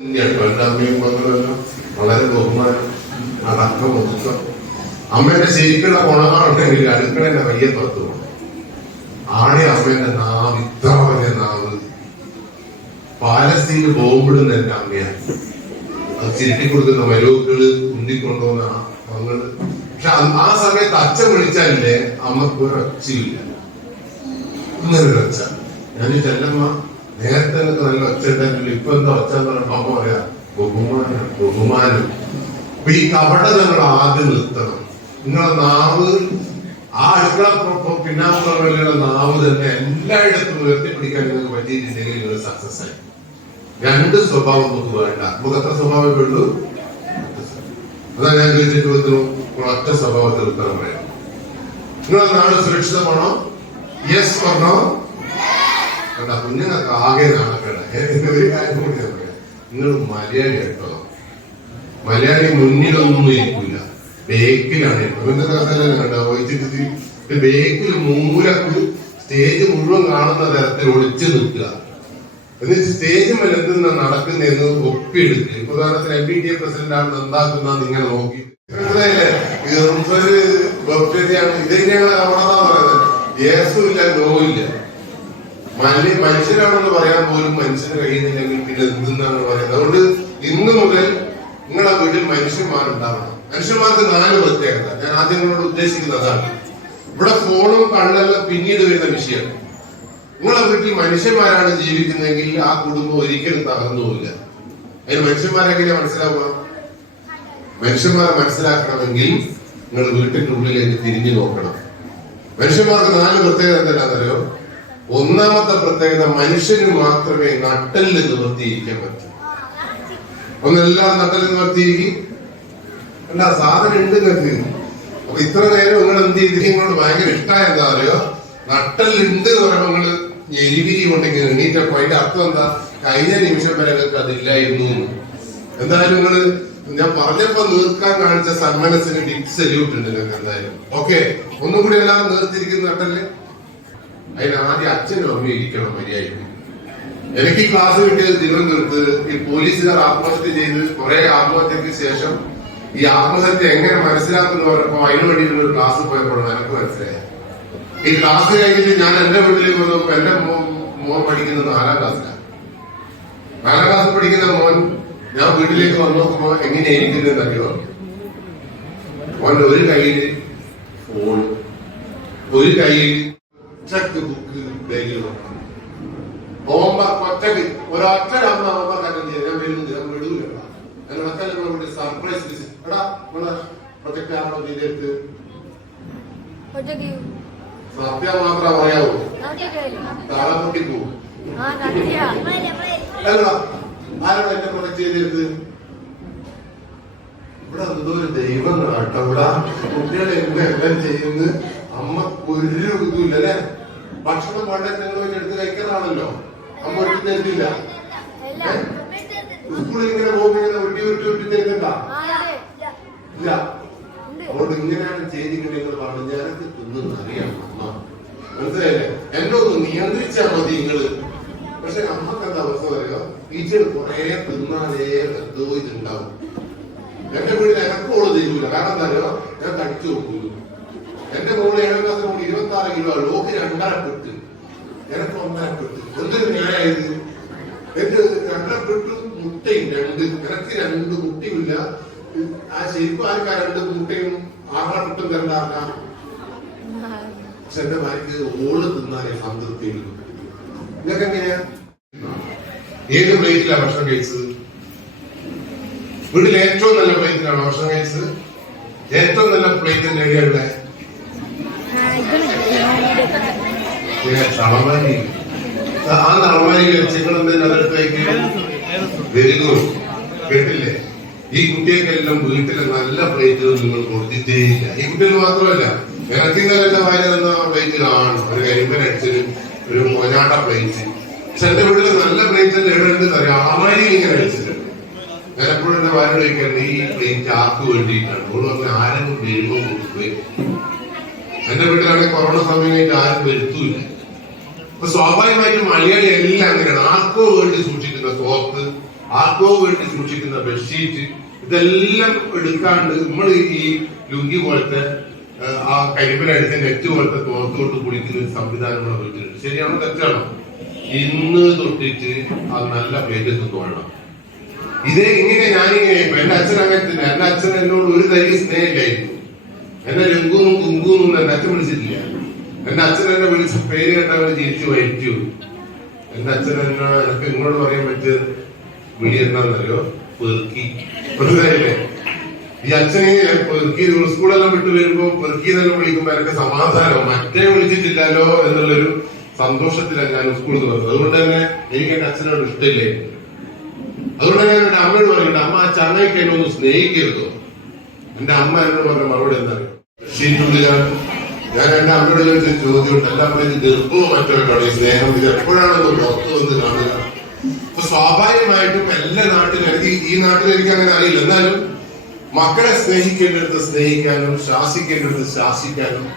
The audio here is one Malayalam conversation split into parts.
പണ്ട് അമ്മയും മക്കളെല്ലാം വളരെ ബഹുമാനം അടക്കം ഒതുക്കം അമ്മയുടെ ശരിക്കുള്ള ഗുണങ്ങളുണ്ടെങ്കിൽ അടുക്കളന്റെ വലിയ തത്വം ആടെ അമ്മേന്റെ നാവ് ഇത്ര വലിയ നാവ്. പാലസ്തീന് ബോംബിടുന്ന എന്റെ അമ്മയാണ്. അത് ചിരുട്ടി കൊടുക്കുന്ന മരുക്കൾ ഉന്തിക്കൊണ്ടുപോകുന്ന ആ മകൾ. പക്ഷെ ആ സമയത്ത് അച്ഛൻ വിളിച്ചാലേ അമ്മയ്ക്ക് ഒരു ഒച്ചയില്ല ഇങ്ങനെ ഒരു ഒച്ച. ഞാൻ ചെല്ലമ്മ നേരത്തെ നല്ല ഒച്ച ഉണ്ടായിരുന്നില്ല ഇപ്പൊ എന്താ ഒച്ച എന്ന് പറയുമ്പോ അമ്മ പറയാ ബഹുമാനം ബഹുമാനം. അപ്പൊ ഈ കപട നിങ്ങൾ ആദ്യം നിർത്തണം. നിങ്ങളെ നാവ് ആ അടുക്കള പിന്നാമ്പുറങ്ങളിലുള്ള നാവ് തന്നെ എല്ലായിടത്തും ഉയർത്തിപ്പിടിക്കാൻ നിങ്ങൾക്ക് പറ്റിയിട്ടുണ്ടെങ്കിൽ നിങ്ങൾ സക്സസ് ആയി. രണ്ട് സ്വഭാവം നമുക്ക് വേണ്ട. നമുക്ക് എത്ര സ്വഭാവമേ ഉള്ളൂ? അതാ ഞാൻ ചോദിച്ചിട്ട് വന്നു ഒറ്റ സ്വഭാവത്തിൽ ഉത്തരം പറയാം. നിങ്ങളെ നാട് സുരക്ഷിതമാണോ? യെസ് പറഞ്ഞോ കണ്ട കുഞ്ഞുങ്ങൾക്ക് ആകെ നാണക്കേട ഒരു കാര്യം കൂടി നിങ്ങൾ മലയാളി കേട്ടോ. മലയാളി മുന്നിലൊന്നും ഇരിക്കില്ല ബേക്കിലാണ് കണ്ടോ? ഒഴിച്ചിട്ട് ബേക്കിൽ മൂലക്കു സ്റ്റേജ് മുഴുവൻ കാണുന്ന തരത്തിൽ ഒളിച്ചു നിൽക്കുക. എന്നിട്ട് സ്റ്റേജ് എന്തെന്ന് നടക്കുന്നതെന്ന് ഒപ്പിയെടുക്കുക. ഇപ്പൊ ഉദാഹരണത്തിന് M P T A president ആണ് എന്താക്കുന്ന നിങ്ങൾ നോക്കി. മനസ്സിലായില്ലേ? ഇത് നമുക്കൊരു ബക്ടീരിയയാണ് ഇത് തന്നെയാണ് നമ്മളതാ പറയുന്നത്? യേസും ഇല്ല നോ ഇല്ല. മനുഷ്യ മനുഷ്യരാണെന്ന് പറയാൻ പോലും മനുഷ്യന് കഴിയുന്നില്ലെങ്കിൽ പിന്നെ എന്തെന്നാണ് പറയുന്നത്? അതുകൊണ്ട് ഇന്ന് മുതൽ നിങ്ങളെ വീട്ടിൽ മനുഷ്യന്മാരുണ്ടാവണം. മനുഷ്യന്മാർക്ക് നാല് പ്രത്യേകത. ഞാൻ ആദ്യം നിങ്ങളോട് ഉദ്ദേശിക്കുന്നത് അതാണ്. ഇവിടെ ഫോണും കണ്ണെല്ലാം പിന്നീട് വരുന്ന വിഷയമാണ് നിങ്ങളെ വീട്ടിൽ മനുഷ്യന്മാരാണ് ജീവിക്കുന്നതെങ്കിൽ ആ കുടുംബം ഒരിക്കലും തകർന്നു പോവില്ല. അതിന് മനുഷ്യന്മാരെങ്ങനെ മനസ്സിലാവുക? മനുഷ്യന്മാരെ മനസ്സിലാക്കണമെങ്കിൽ നിങ്ങൾ വീട്ടിന്റെ ഉള്ളിലേക്ക് തിരിഞ്ഞു നോക്കണം. മനുഷ്യന്മാർക്ക് നാല് പ്രത്യേകത എന്താണെന്നറിയോ? ഒന്നാമത്തെ പ്രത്യേകത മനുഷ്യന് മാത്രമേ നട്ടൽ നിവർത്തിയിരിക്കാൻ പറ്റൂ. ഒന്നെല്ലാം നട്ടൽ നിവർത്തിയിരിക്കും. അല്ല സാധനം ഉണ്ട് നിങ്ങൾക്ക്. അപ്പൊ ഇത്ര നേരം നിങ്ങൾ എന്ത് ചെയ്ത് നിങ്ങളോട് ഭയങ്കര ഇഷ്ടമായ എന്താ അറിയോ? പറയുമ്പോൾ നിങ്ങൾ എരിവിരി കൊണ്ടെങ്കിൽ എണീറ്റപ്പോ അതിന്റെ അർത്ഥം എന്താ? കഴിഞ്ഞ നിമിഷം വരെ നിങ്ങൾക്ക് അതില്ലായിരുന്നു. എന്തായാലും നിങ്ങൾ ഞാൻ പറഞ്ഞപ്പോ നീർക്കാൻ കാണിച്ച സന്മനസിന് ഡിപ് സല്യൂട്ട് ഉണ്ട് നിങ്ങൾക്ക് എന്തായാലും. ഓക്കെ? ഒന്നും കൂടി എല്ലാം നീർത്തിരിക്കുന്ന നട്ടൽ അതിന് ആദ്യം അച്ഛനും അമ്മയും ഇരിക്കണം മര്യാദയ്ക്ക്. എനിക്ക് ഈ ക്ലാസ് കിട്ടിയത് തിരുവനന്തപുരത്ത്. ഈ പോലീസുകാർ ആത്മഹത്യ ചെയ്ത് കുറെ ആത്മഹത്യക്ക് ശേഷം ഈ ആത്മഹത്യ എങ്ങനെ മനസ്സിലാക്കുന്നു പറഞ്ഞപ്പോ അതിനു വേണ്ടി ഒരു ക്ലാസ് പോയപ്പോഴാണ് എനിക്ക് മനസ്സിലായി ഈ ക്ലാസ് കഴിഞ്ഞിട്ട് ഞാൻ എന്റെ വീട്ടിലേക്ക് വന്നപ്പോ എന്റെ മോൻ പഠിക്കുന്നത് നാലാം ക്ലാസ്സിലാണ് നാലാം ക്ലാസ് പഠിക്കുന്ന മോൻ ഞാൻ വീട്ടിലേക്ക് വന്നു. നോക്കുമ്പോ എങ്ങനെ അറിയോ മോന്റെ ഒരു കയ്യിൽ ഫോൺ ഒരു കയ്യിൽ ചെക്ക് ബുക്ക് ബാഗിൽ നോക്കണം ഹോംവർക്ക് ഒറ്റയ്ക്ക് ഒരൊറ്റ അമ്മ ഹോംവർക്ക് അറ്റൻഡ് ചെയ്യാൻ ഞാൻ വരുന്നത് ഞാൻ വിടൂല ഞാൻ ഒറ്റ സർപ്രൈസ് എടാ നമ്മളെ പ്രൊജക്ട് ആണോ ചെയ്തെടുത്ത് സത്യം മാത്രം പറയാവൂ. ഒറ്റയ്ക്കായില്ല. താളെ പൊട്ടിപ്പോവും ആ കണ്ടില്ല അല്ലടാ ആരോടാ എന്റെ പ്രൊജക്ട് ചെയ്തെടുത്ത് ഇവിടെ എന്തോ ഒരു ദൈവങ്ങളാട്ടോ ഇവിടെ കുട്ടികളെ എന്നെ എല്ലാം ചെയ്യുന്നത്? ഒരു ഇതുമില്ല അല്ലെ? ഭക്ഷണം വേണ്ട നിങ്ങൾ എടുത്ത് കഴിക്കുന്നതാണല്ലോ. അമ്മ ഒട്ടി തരുന്നില്ല. സ്കൂളിൽ ഇങ്ങനെ പോകുമ്പോ ഇങ്ങനെ ഒട്ടി ഒട്ടി ഒട്ടി തരുന്നുണ്ടാ? ഇല്ല. അതുകൊണ്ട് ഇങ്ങനെയാണ് ചെയ്തിട്ട് നിങ്ങൾ പറഞ്ഞു ഞാനൊക്കെ തിന്നു അറിയാം അമ്മ. മനസ്സിലായില്ലേ? എന്നെ ഒന്ന് നിയന്ത്രിച്ചാ മതി നിങ്ങൾ. പക്ഷെ അമ്മയ്ക്ക് എന്താ അവസ്ഥ പറയുക ടീച്ചർ കുറെ തിന്നാലേ എന്തോ ഇതുണ്ടാവും. എന്റെ വീട്ടിൽ എനക്കോൾ തരൂല കാരണം എന്താ അറിയോ? ഞാൻ തടിച്ചു നോക്കൂല എന്റെ മോൾ ഏഴാം ഇരുപത്തി ആറ് കിലോ ആണ്. രണ്ടരപ്പെട്ട് രണ്ടര ഒന്നരപ്പെട്ട് എനക്ക് ഒന്നര പെട്ട്. എന്തൊരു ന്യായത് എന്റെ രണ്ടരപ്പെട്ട് മുട്ടയും രണ്ട്. എനിക്ക് രണ്ട് മുട്ടയുമില്ല. ആ ശരിക്കും ആർക്കാ രണ്ട് മുട്ടയും ആറാ കണ്ടാക്കാം പക്ഷെ എന്റെ ഭാര്യക്ക് ഓൾ തിന്നാലേ സംതൃപ്തിയുള്ളൂ. നിങ്ങൾക്ക് എങ്ങനെയാ? ഏത് പ്ലേറ്റിലാണ് ഭക്ഷണം കഴിച്ചത്? വീട്ടിൽ ഏറ്റവും നല്ല പ്ലേറ്റിലാണ് ഭക്ഷണം കഴിച്ചത്? ഏറ്റവും നല്ല പ്ലേറ്റിന്റെ എവിടെയുള്ള തളമാരി. ആ തളമാരി വെച്ച് നിങ്ങൾ വരുന്നു കേട്ടില്ലേ? ഈ കുട്ടികൾക്കെല്ലാം വീട്ടിലെ നല്ല പ്ലേറ്റുകൾ നിങ്ങൾ കൊടുത്തിട്ടേയില്ല. ഈ കുട്ടികൾ മാത്രമല്ല നിനക്കിങ്ങനെ എന്റെ ഭാര്യ തന്ന പ്ലേറ്റ് കാണും ഒരു കരിമ്പൻ അടിച്ചൊരു ഒരു മോനാട്ട പ്ലേറ്റ് പക്ഷെ എന്റെ വീട്ടിൽ നല്ല പ്ലേറ്റ് എവിടെ ഉണ്ട് അറിയാം അളമാരി ഇങ്ങനെ അടിച്ചിട്ടുണ്ട് ഞാൻ എപ്പോഴും എന്റെ ഭാര്യ ചോദിക്കാറുണ്ട് ഈ പ്ലേറ്റ് ആർക്ക് വേണ്ടിയിട്ടാണ്? ഓൾ പറഞ്ഞ ആരെങ്കിലും വരുമ്പോൾ കൊടുക്കുകയും എന്റെ വീട്ടിലാണെങ്കിൽ കൊറോണ സമയം കഴിഞ്ഞിട്ട് ആരും വരുത്തൂല അപ്പൊ സ്വാഭാവികമായിട്ടും മലയാളി എല്ലാം അങ്ങനെയാണ് ആർക്കോ വേണ്ടി സൂക്ഷിക്കുന്ന സോപ്പ് ആർക്കോ വേണ്ടി സൂക്ഷിക്കുന്ന ബെഡ്ഷീറ്റ് ഇതെല്ലാം എടുക്കാണ്ട് നമ്മൾ ഈ ലുങ്കി പോലത്തെ ആ, ആ നെറ്റ് പോലത്തെ തോർത്തോട്ട് കുളിക്കുന്ന ഒരു സംവിധാനം വെച്ചിട്ടുണ്ട്. ശരിയാണോ തെറ്റാണോ? ഇന്ന് തൊട്ടിട്ട് അത് നല്ല പേജസ് തോന്നണം ഇതേ ഇങ്ങനെ ഞാനിങ്ങനെ എന്റെ അച്ഛൻ അങ്ങനെ തന്നെ. എന്റെ അച്ഛൻ എന്നോട് ഒരു തരി സ്നേഹമില്ലായിരുന്നു. എന്നെ ലുങ്കുന്നും കുങ്കുന്നും എന്റെ അച്ഛൻ വിളിച്ചിട്ടില്ല. എന്റെ അച്ഛൻ എന്നെ വിളിച്ച് പേര് കേട്ടവർ ജീവിച്ചു വയറ്റു എന്റെ അച്ഛൻ എന്നെ എനിക്ക് ഇങ്ങോട്ട് പറയാൻ പറ്റിയ വിളി എന്താണെന്നറിയോ? പെറുക്കി. മനസ്സിലായില്ലേ? ഈ അച്ഛനെ പെറുക്കി സ്കൂളെല്ലാം വിട്ട് വരുമ്പോ പെറുക്കി തന്നെ വിളിക്കുമ്പോ എനിക്ക് സമാധാനം. മറ്റേ വിളിച്ചിട്ടില്ലല്ലോ എന്നുള്ളൊരു സന്തോഷത്തിലാണ് ഞാൻ സ്കൂളിൽ നിന്ന് പറഞ്ഞത് അതുകൊണ്ട് തന്നെ എനിക്ക് എന്റെ അച്ഛനോട് ഇഷ്ടമില്ലേ? അതുകൊണ്ട് ഞാൻ എന്റെ അമ്മയോട് പറയുന്നുണ്ട് അമ്മ ആ ചങ്ങയ്ക്ക് എന്നെ ഒന്ന് സ്നേഹിക്കരുതോ? എന്റെ അമ്മ എന്നോട് പറഞ്ഞ മറുപടി എന്താ? ഷീറ്റുള്ളിലാണ് ഞാൻ എന്റെ അമ്മയോട് ചോദിച്ച ചോദ്യമുണ്ട്. എല്ലാം പറഞ്ഞ് ഗർഭവും മറ്റൊരാണ് ഈ സ്നേഹം ഇത് എപ്പോഴാണെന്ന് പുറത്തു വന്ന് കാണുക? അപ്പൊ സ്വാഭാവികമായിട്ടും എല്ലാ നാട്ടിലും എനിക്ക് ഈ- നാട്ടിൽ എനിക്ക് അങ്ങനെ അറിയില്ല. എന്നാലും മക്കളെ സ്നേഹിക്കേണ്ടടുത്ത് സ്നേഹിക്കാനും ശാസിക്കേണ്ടടുത്ത് ശാസിക്കാനും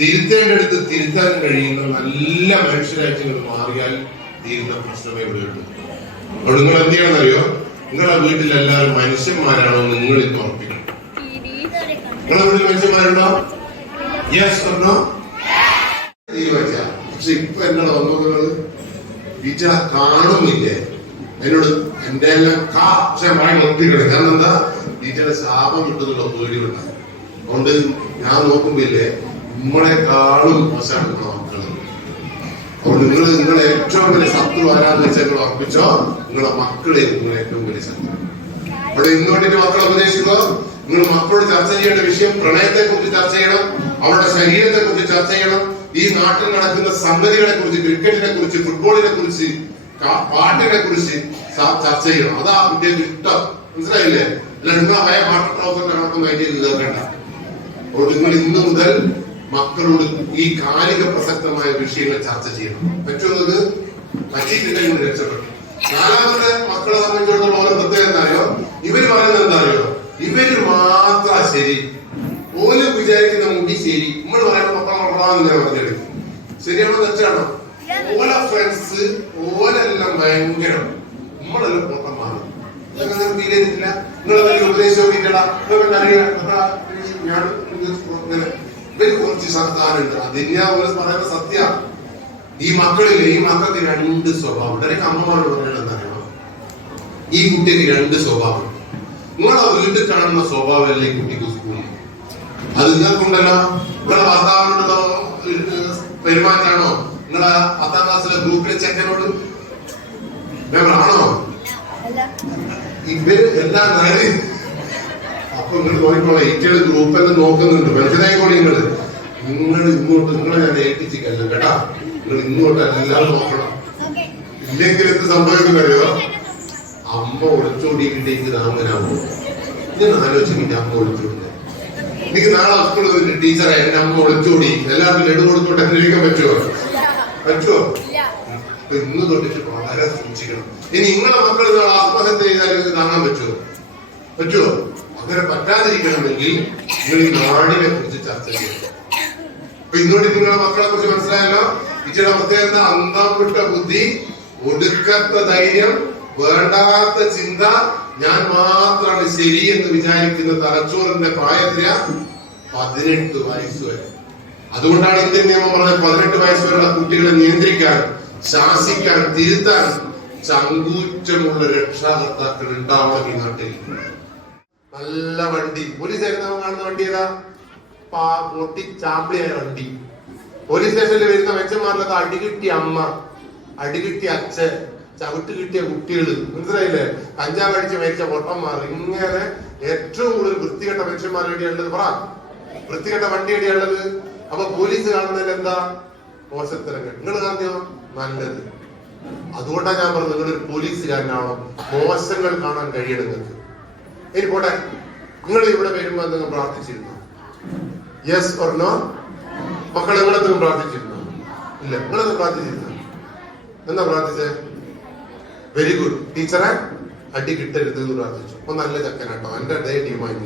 തിരുത്തേണ്ടടുത്ത് തിരുത്താനും കഴിയുന്ന നല്ല മനുഷ്യരായിട്ട് നിങ്ങൾ മാറിയാൽ തീരുന്ന പ്രശ്നമേ ഇവിടെ ഉള്ളൂ. അവിടെ നിങ്ങൾ എന്ത് ചെയ്യണമെന്നറിയോ? നിങ്ങളെ വീട്ടിൽ എല്ലാവരും മനുഷ്യന്മാരാണോ നിങ്ങൾ ഇത് ഉറപ്പിക്കണം. നിങ്ങളെ വീട്ടിൽ മനുഷ്യന്മാരുണ്ടോ? യെസ് പറഞ്ഞോ തീരുമാനിച്ച. പക്ഷെ ഇപ്പൊ എന്നോട് വന്നത് വിജ കാണുന്നില്ലേ. എന്നോട് എന്റെ എല്ലാം കാ പക്ഷെ മഴ നിർത്തിക്കണം കാരണം എന്താ? ടീച്ചറെ ശാപം കിട്ടുന്നുള്ള പേടിയുണ്ട് അതുകൊണ്ട് ഞാൻ നോക്കുമ്പില്ലേ നമ്മളെക്കാളും മോശമാണ് നമ്മളെ മക്കൾ. അതുകൊണ്ട് നിങ്ങൾ നിങ്ങളെ ഏറ്റവും വലിയ ശത്രു ആരാന്ന് വെച്ചാൽ നിങ്ങൾ ഉറപ്പിച്ചോ? നിങ്ങളെ മക്കളെ നിങ്ങളെ ഏറ്റവും വലിയ ശത്രു. അവിടെ ഇന്നോട്ടിന്റെ മക്കളെ ഉപദേശിക്കുക നിങ്ങൾ മക്കളോട് ചർച്ച ചെയ്യേണ്ട വിഷയം പ്രണയത്തെ കുറിച്ച് ചർച്ച ചെയ്യണം അവരുടെ ശരീരത്തെ കുറിച്ച് ചർച്ച ചെയ്യണം ഈ നാട്ടിൽ നടക്കുന്ന സംഗതികളെ കുറിച്ച് ക്രിക്കറ്റിനെ കുറിച്ച് ഫുട്ബോളിനെ കുറിച്ച് പാട്ടിനെ കുറിച്ച് ചർച്ച ചെയ്യണം. അതാ കുട്ടികൾക്ക് ഇഷ്ടം. മനസ്സിലായില്ലേ? അല്ല പാട്ട് ട്രോഫറിന്റെ കണക്കൊന്നും അതിലേക്ക് കേൾക്കണ്ട അപ്പോൾ നിങ്ങൾ ഇന്ന് മുതൽ മക്കളോട് ഈ കാലിക പ്രസക്തമായ വിഷയങ്ങൾ ചർച്ച ചെയ്യണം. പറ്റുന്നത് പറ്റിയിട്ടില്ലെങ്കിൽ രക്ഷപ്പെട്ടു നാലാമത്തെ മക്കളെ സംബന്ധിച്ചിടത്തോളം ഓരോ പ്രത്യേകത എന്താ അറിയോ? ഇവർ പറയുന്നത് എന്താ അറിയോ? ഇവർ മാത്ര ശരി. ഓൽ വിചാരിക്കുന്ന മുടി ശരി. നമ്മൾ മക്കളെ മക്കളാന്ന് ഞാൻ പറഞ്ഞെടുക്കും ശരിയാണോ തെറ്റാണോ? ഓല ഫ്രണ്ട്സ് ഓലെല്ലാം ഭയങ്കരം. നമ്മളെല്ലാം പൊട്ടം മാറും. ഉപദേശം സത്യ. ഈ മക്കളില്ലേ ഈ മക്കൾക്ക് രണ്ട് സ്വഭാവം. അമ്മമാരോട് അറിയണം ഈ കുട്ടിക്ക് രണ്ട് സ്വഭാവം. നിങ്ങളെ വീട്ടിൽ കാണുന്ന സ്വഭാവമല്ലേ കുട്ടിക്ക് സ്കൂളിൽ? അത് നിങ്ങൾക്കുണ്ടല്ലോ നിങ്ങളെ ഭർത്താവിനോട് പെരുമാറ്റാണോ നിങ്ങളെ പത്താം ക്ലാസ്സിലെ ഗ്രൂപ്പിലെ ചെക്കനോട്? ആണോ ഇവർ എല്ലാം കാര്യം അപ്പൊ നിങ്ങൾ നോക്കിക്കോളെ ഏറ്റവും ഗ്രൂപ്പ് എല്ലാം നോക്കുന്നുണ്ട്. മനസ്സിലായിക്കോളെ നിങ്ങൾ. നിങ്ങൾ ഇങ്ങോട്ട് നിങ്ങളെ ഞാൻ ഏൽപ്പിച്ചിക്കല്ല കേട്ടാ? നിങ്ങൾ ഇങ്ങോട്ട് എല്ലാം നോക്കണം. ഇല്ലെങ്കിൽ എന്ത് സംഭവിക്കുന്നറിയോ അമ്മ ഒളിച്ചോടിക്കിട്ടേക്ക് താങ്ങനാവോ ഞാൻ ആലോചിക്കില്ല അമ്മ ഒളിച്ചോടുന്നത് എനിക്ക് നാളെ സ്കൂളിൽ വന്നിട്ട് ടീച്ചറെ എന്റെ അമ്മ ഒളിച്ചോടി. എല്ലാവർക്കും ലഡു കൊടുത്തോട്ട് അന്വേഷിക്കാൻ പറ്റുമോ പറ്റുമോ അപ്പൊ ഇന്ന് തൊട്ടിട്ട് വളരെ സൂക്ഷിക്കണം. ഇനി നിങ്ങളെ മക്കൾ നാളെ ആത്മഹത്യ ചെയ്താലും താങ്ങാൻ പറ്റുമോ പറ്റുമോ അങ്ങനെ പറ്റാതിരിക്കണമെങ്കിൽ നിങ്ങൾ ഈ നാടിനെ കുറിച്ച് ചർച്ച ചെയ്യണം. അപ്പൊ ഇന്നോട്ട് നിങ്ങളെ മക്കളെ കുറിച്ച് മനസ്സിലായല്ലോ? ഇച്ചിരി പ്രത്യേകത അന്തം വിട്ട ബുദ്ധി ഒടുക്കത്ത ധൈര്യം വേണ്ടാത്ത ചിന്ത ഞാൻ മാത്രമാണ് ശരി എന്ന് വിചാരിക്കുന്ന തലച്ചോറിന്റെ പ്രായത്തില പതിനെട്ട് വയസ്സ് വരെ. അതുകൊണ്ടാണ് ഇന്ത്യൻ നിയമം പറഞ്ഞത് പതിനെട്ട് വയസ്സ് വരെയുള്ള കുട്ടികളെ നിയന്ത്രിക്കാൻ ശാസിക്കാൻ തിരുത്താൻ ചങ്കൂറ്റമുള്ള രക്ഷാകർത്താക്കൾ ഉണ്ടാവണം ഈ നാട്ടിൽ. നല്ല വണ്ടി. പോലീസ് ആയിരുന്നു കാണുന്ന വണ്ടി ഏതാ? പൊട്ടി ചാമ്പിയായ വണ്ടി. പോലീസ് സ്റ്റേഷനിൽ വരുന്ന മെച്ചന്മാരുടെ അടികിട്ടിയ അമ്മ അടികിട്ടിയ അച്ഛൻ ചവിട്ട് കിട്ടിയ കുട്ടികൾ മനസ്സിലായില്ലേ? കഞ്ചാവ് അടിച്ച് മരിച്ച പൊട്ടന്മാർ. ഇങ്ങനെ ഏറ്റവും കൂടുതൽ വൃത്തികെട്ട മനുഷ്യന്മാർ എവിടെയുള്ളത് പറ. വൃത്തികെട്ട വണ്ടി എവിടെയുള്ളത് അപ്പൊ പോലീസ് കാണുന്നതിൽ എന്താ? മോശത്തരങ്ങൾ. നിങ്ങൾ കാണിയോ നല്ലത്. അതുകൊണ്ടാണ് ഞാൻ പറഞ്ഞത് നിങ്ങളൊരു പോലീസുകാരനാണോ? മോശങ്ങൾ കാണാൻ കഴിയണം നിങ്ങൾക്ക്. ഇനി പോട്ടെ. നിങ്ങൾ ഇവിടെ വരുമ്പോ നിങ്ങൾ പ്രാർത്ഥിച്ചിരുന്നു? യെസ് പറഞ്ഞോ മക്കൾ എവിടെന്തെങ്കിലും പ്രാർത്ഥിച്ചിരുന്നു? ഇല്ല. നിങ്ങളത് പ്രാർത്ഥിച്ചിരുന്നു? എന്താ പ്രാർത്ഥിച്ചേ? വെരി ഗുഡ് ടീച്ചറെ അടി കിട്ടരുത് എന്ന് പ്രാർത്ഥിച്ചു. അപ്പൊ നല്ല ചക്കനാട്ടോ. എന്റെ അതേ ടീമായി